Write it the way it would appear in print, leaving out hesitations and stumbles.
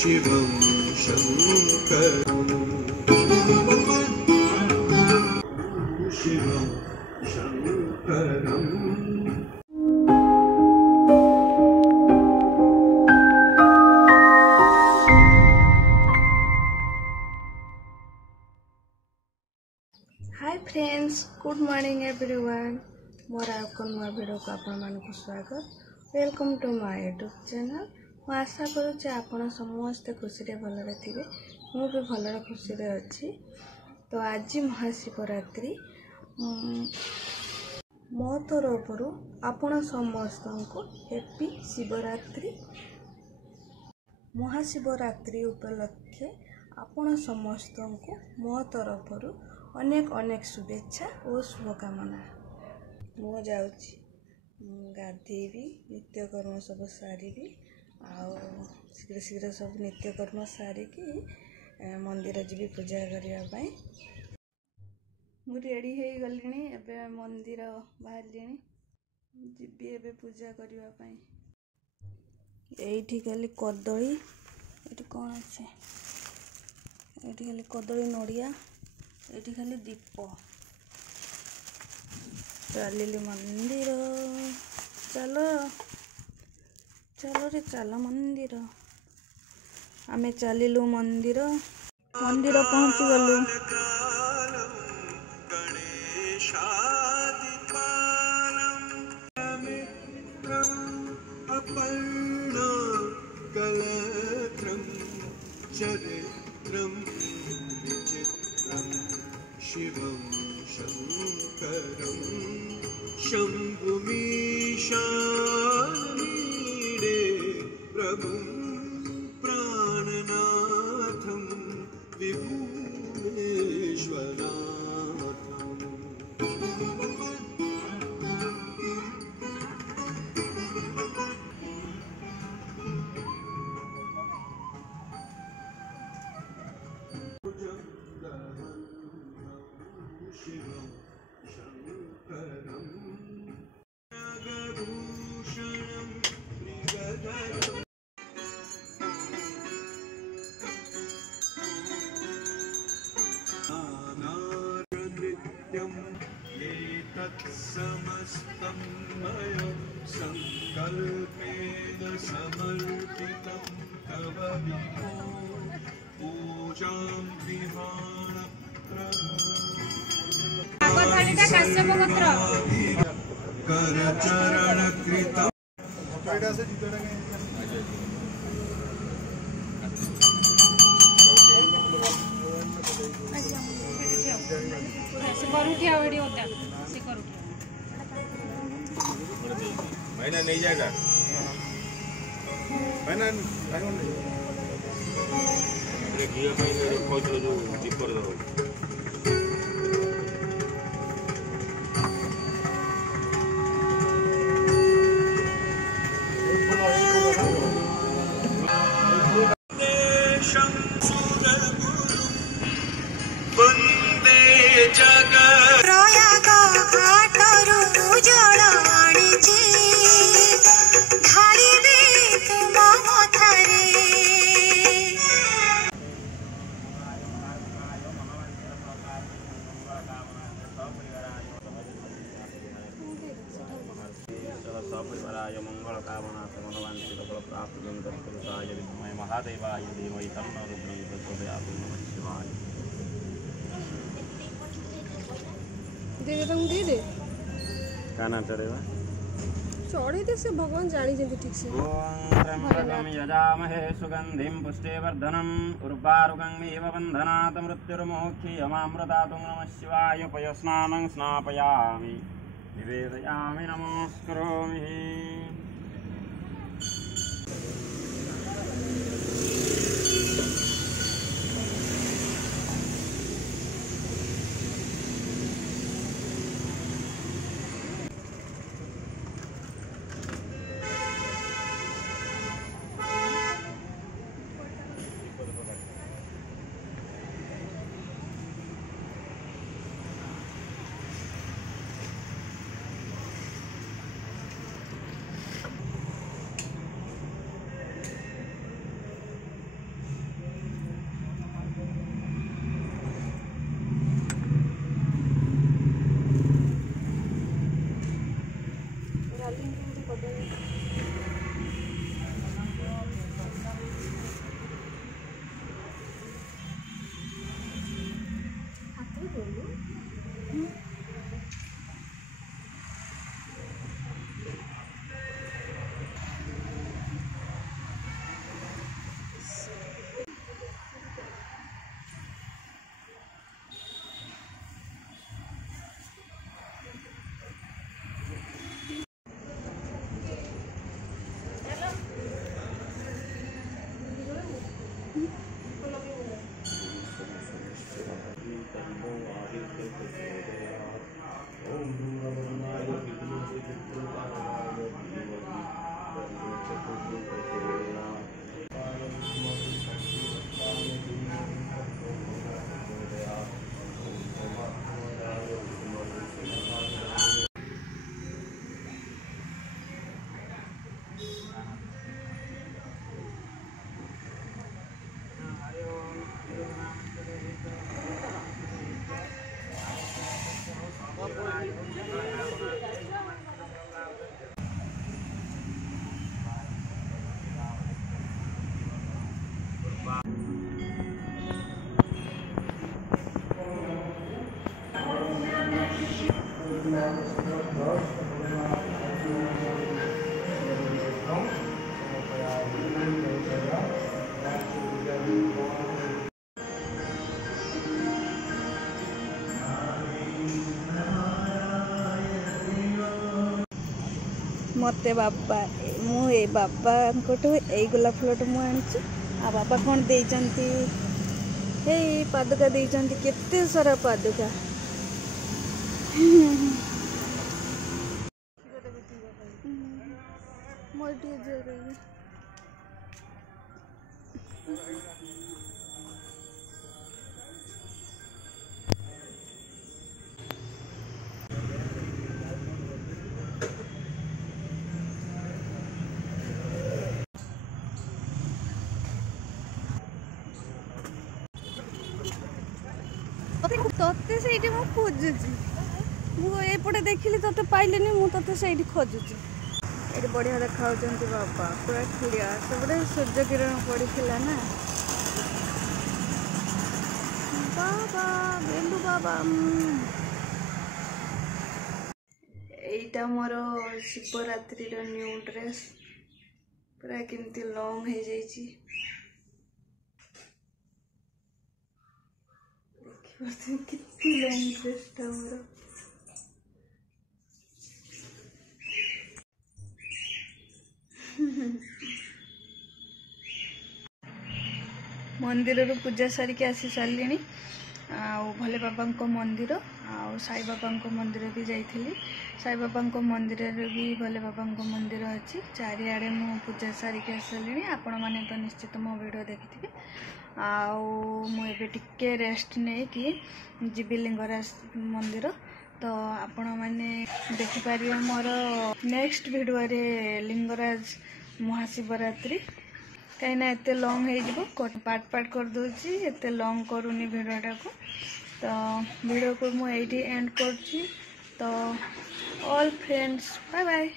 शिवं शङ्करं शिवं शङ्करम्। Hi friends, good morning everyone. मोर आउ नुआ वीडियो को आपण स्वागत। Welcome to my YouTube channel. मैं आशा करुँचे आपण समस्ते खुशी भलरे थे। मु भी भलरे खुशी अच्छी। तो आज महाशिवरात्रि मो तरफ आपण समस्त को हैप्पी शिवरात्रि। महाशिवरात्रि उपलक्षे आपण समस्त को मो तरफ अनेक अनेक शुभेच्छा और शुभकामना। मु जाऊँगी गाधेबी, नित्यकर्म सब सारी शीघ्र शीघ्र सब नित्यकर्म सारिकी मंदिर जी पूजा करने। मु रेडी हो गली एबे मंदिर बाहर जी एबे पूजा करने। ये खाली कदली, ये कौन अच्छे, ये खाली कदली नड़िया, ये खाली दीप। चलिलु मंदिर, चलो चलो रे चलो मंदिर। आमे चलिलु मंदिर, मंदिर पहुँची गलु। चरित्रं विचित्रं शिवं शङ्करं शम्भुमीशानमीडे प्रभुं प्राणनाथं विभुमेश्वरनाथम्। शिवं शङ्करं नागभूषणं मृगधरं नानानृत्यं एतत् समस्तं मया सङ्कल्पेन समर्पितं तव विभो पूजां विहाण करचरण कृतं महीना नहीं जाएगा महीना घिया महीने खोज लो जो टिप कर दो। सपरिवाराय मंगल कामना समनवांछित फल प्राप्त पुरुषाय विद्महे महादेवाय धीमहि तन्नो रुद्रं प्रचोदयात्। नमः शिवाय। दे दे क्या नाम चढ़ेगा? चढ़े दे से भगवान जानी जल्दी ठीक से। ओम त्र्यंबकं यजामहे सुगंधिं पुष्टिवर्धनम् उर्वारुकमिव बन्धनात् मृत्युर्मोक्षीयमामृतात्। नमः शिवाय। पयस्नानं स्नापयामि निवेदयामि नमस्करोमि। मते बाबा मु ए बाबा कोटो ए गोलाप फुलटो मु आनिची आ बाबा कोन देइचंती हे पादुका देइचंती केते सारा पादुका मोटी जोरे तोते से मु खोजुची मुझे देखिली तोते पाइलेनी मु तोते से खोजुची ये बढ़िया देखा बाबा पूरा क्लियर सब सूर्य किरण पड़ा ना बाबा बेलू बाबा एटा मोर शिवरात्रि न्यू ड्रेस पूरा केमती लॉन्ग हो जाइए कितनी लॉन्ग ड्रेसटा मोर मंदिर रू पूजा सारिक आसी सारे भोले बाबा मंदिर आ साई बाबा मंदिर भी जाइली साई बाबा मंदिर भी भोले बाबा मंदिर अच्छी चारिआडे मु पूजा सारिक आसी सारे आपण मैंने तो निश्चित मो वीडियो देखिथे आए रेस्ट नहीं कि जीवी लिंगराज मंदिर तो आपण मैंने देखिपर मोर नेक्स्ट वीडियो रे लिंगराज महाशिवरात्रि कहीं एत लंग हो पार्ट पार्ट कर दूची एत लंग करूनी वीडियोटा को तो वीडियो को मुझे एंड कर तो ऑल फ्रेंड्स बाय बाय।